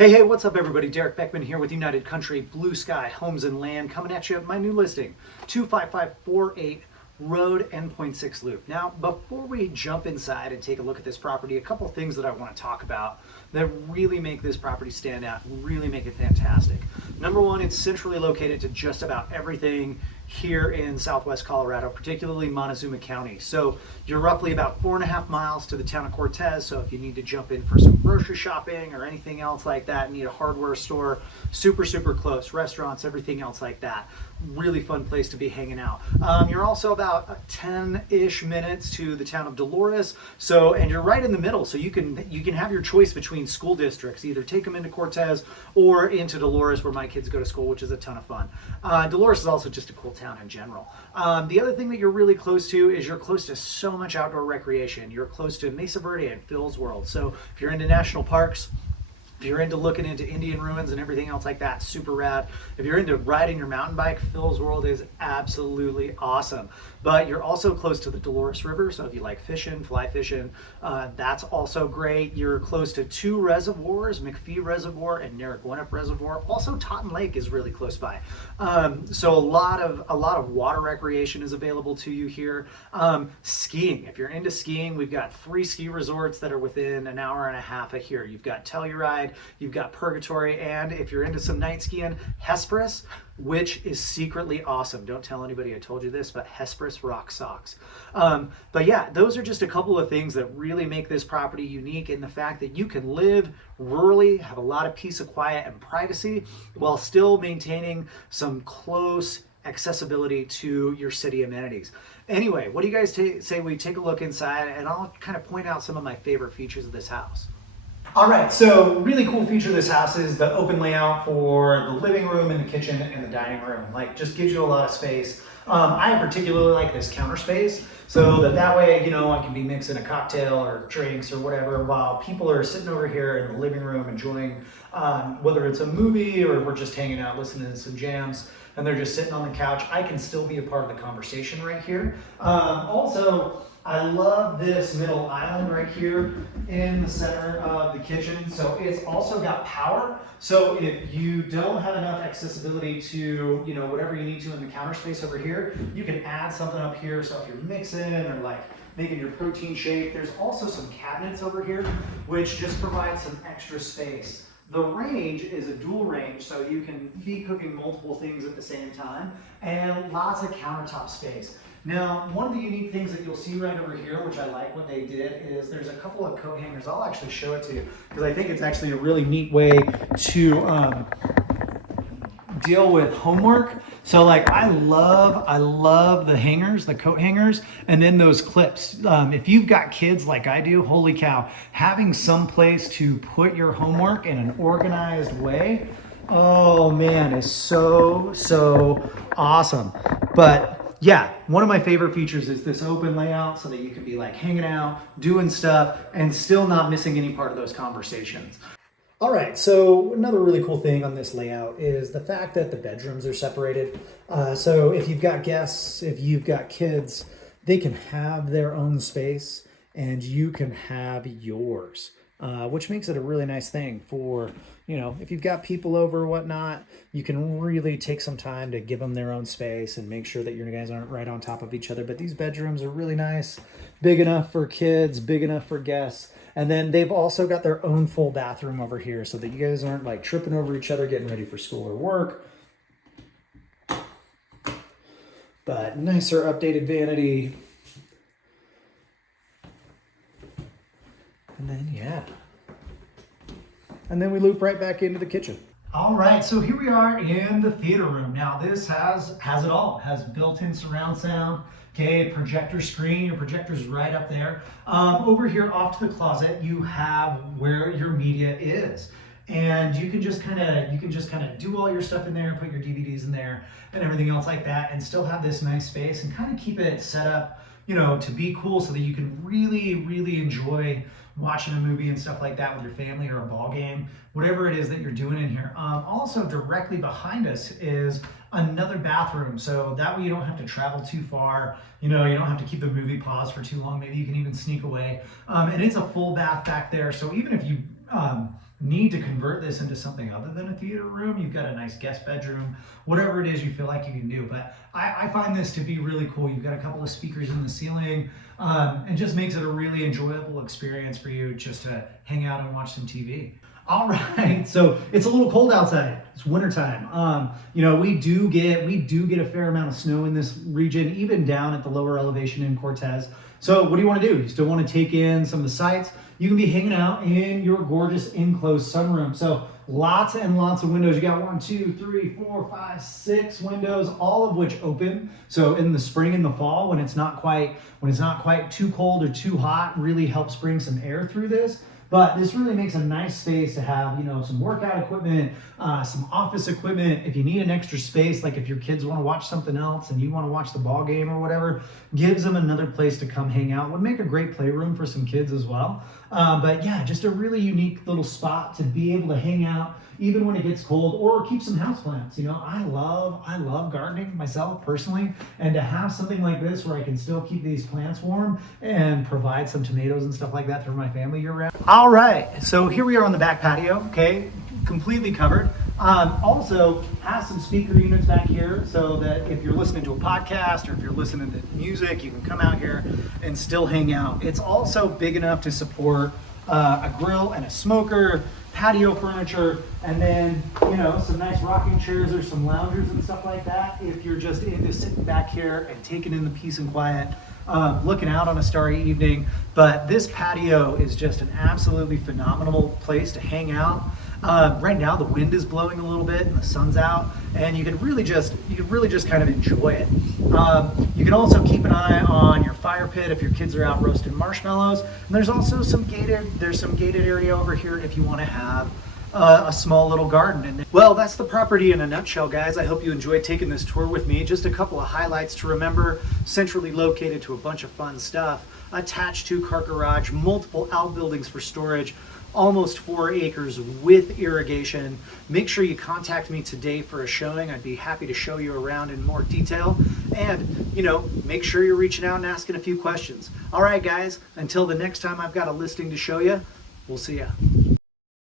Hey, what's up everybody? Derek Beckman here with United Country Blue Sky Homes and Land, coming at you. My new listing, 25548 Road Endpoint 6 Loop. Now, before we jump inside and take a look at this property, a couple things that I want to talk about that really make this property stand out, really make it fantastic. Number one, it's centrally located to just about everything here in Southwest Colorado, particularly Montezuma County. So you're roughly about 4.5 miles to the town of Cortez. So if you need to jump in for some grocery shopping or anything else like that, need a hardware store, super close, restaurants, everything else like that. Really fun place to be hanging out. You're also about 10-ish minutes to the town of Dolores. So, and you're right in the middle. So you can have your choice between school districts, either take them into Cortez or into Dolores where my kids go to school, which is a ton of fun. Dolores is also just a cool town in general. The other thing that you're really close to is you're close to so much outdoor recreation. You're close to Mesa Verde and Phil's World. So if you're into national parks, if you're into looking into Indian ruins and everything else like that, super rad. If you're into riding your mountain bike, Phil's World is absolutely awesome. But you're also close to the Dolores River, so if you like fishing, fly fishing, that's also great. You're close to two reservoirs, McPhee Reservoir and Narragansett Reservoir. Also, Totten Lake is really close by. So a lot of water recreation is available to you here. Skiing, if you're into skiing, we've got 3 ski resorts that are within an hour and a half of here. You've got Telluride, you've got Purgatory, and if you're into some night skiing, Hesperus, which is secretly awesome. Don't tell anybody I told you this, but Hesperus rock socks. But yeah, those are just a couple of things that really make this property unique in the fact that you can live rurally, have a lot of peace and quiet and privacy, while still maintaining some close accessibility to your city amenities. Anyway, what do you guys say we take a look inside, and I'll kind of point out some of my favorite features of this house. All right, so really cool feature of this house is the open layout for the living room and the kitchen and the dining room. Like, just gives you a lot of space. I particularly like this counter space, so that way, you know, I can be mixing a cocktail or drinks or whatever while people are sitting over here in the living room enjoying, whether it's a movie or we're just hanging out listening to some jams and they're just sitting on the couch. I can still be a part of the conversation right here. Also, I love this middle island right here in the center of the kitchen. So it's also got power. So if you don't have enough accessibility to, you know, whatever you need to in the counter space over here, you can add something up here. So if you're mixing or like making your protein shake, there's also some cabinets over here, which just provide some extra space. The range is a dual range, so you can be cooking multiple things at the same time, and lots of countertop space. Now, one of the unique things that you'll see right over here, which I like what they did, is there's a couple of coat hangers. I'll actually show it to you because I think it's actually a really neat way to deal with homework. So like I love the hangers, the coat hangers, and then those clips. If you've got kids like I do, holy cow, having some place to put your homework in an organized way, oh man, is so awesome. But yeah, one of my favorite features is this open layout so that you can be like hanging out, doing stuff, and still not missing any part of those conversations. All right, so another really cool thing on this layout is the fact that the bedrooms are separated. So if you've got guests, if you've got kids, they can have their own space and you can have yours, which makes it a really nice thing for, you know, if you've got people over or whatnot, you can really take some time to give them their own space and make sure that your guys aren't right on top of each other. But these bedrooms are really nice, big enough for kids, big enough for guests. And then they've also got their own full bathroom over here so that you guys aren't like tripping over each other getting ready for school or work. But nicer updated vanity. And then, yeah. And then we loop right back into the kitchen. All right, so here we are in the theater room. Now this has it all. It has built-in surround sound, okay, projector screen. Your projector's right up there. Over here off to the closet, you have where your media is. And you can just kind of do all your stuff in there, put your DVDs in there and everything else like that, and still have this nice space and kind of keep it set up, you know, to be cool so that you can really enjoy watching a movie and stuff like that with your family or a ball game, whatever it is that you're doing in here. Also directly behind us is another bathroom, so that way you don't have to travel too far, you know, you don't have to keep the movie paused for too long. Maybe you can even sneak away. And it's a full bath back there, so even if you need to convert this into something other than a theater room, you've got a nice guest bedroom, whatever it is you feel like you can do. But I find this to be really cool. You've got a couple of speakers in the ceiling, and just makes it a really enjoyable experience for you just to hang out and watch some TV. All right, so it's a little cold outside. It's wintertime. You know, we do get a fair amount of snow in this region, even down at the lower elevation in Cortez. So what do you want to do? You still want to take in some of the sights? You can be hanging out in your gorgeous enclosed sunroom. So lots and lots of windows. You got 1, 2, 3, 4, 5, 6 windows, all of which open. So in the spring and the fall, when it's not quite too cold or too hot, really helps bring some air through this. But this really makes a nice space to have, you know, some workout equipment, some office equipment. If you need an extra space, like if your kids want to watch something else and you want to watch the ball game or whatever, gives them another place to come hang out. Would make a great playroom for some kids as well. But yeah, just a really unique little spot to be able to hang out even when it gets cold, or keep some houseplants. You know, I love gardening myself personally, and to have something like this where I can still keep these plants warm and provide some tomatoes and stuff like that for my family year round. All right, so here we are on the back patio, okay, completely covered. Also has some speaker units back here so that if you're listening to a podcast or if you're listening to music, you can come out here and still hang out. It's also big enough to support a grill and a smoker, patio furniture, and then, you know, some nice rocking chairs or some loungers and stuff like that if you're just into sitting back here and taking in the peace and quiet, looking out on a starry evening. But this patio is just an absolutely phenomenal place to hang out. Right now the wind is blowing a little bit and the sun's out, and you could really just kind of enjoy it. You can also keep an eye on your fire pit if your kids are out roasting marshmallows. And there's also some gated area over here if you want to have a small little garden. And well, that's the property in a nutshell, guys. I hope you enjoyed taking this tour with me. Just a couple of highlights to remember: centrally located to a bunch of fun stuff, attached to car garage, multiple outbuildings for storage, almost 4 acres with irrigation. Make sure you contact me today for a showing. I'd be happy to show you around in more detail. And, you know, make sure you're reaching out and asking a few questions. All right, guys, until the next time I've got a listing to show you, we'll see ya.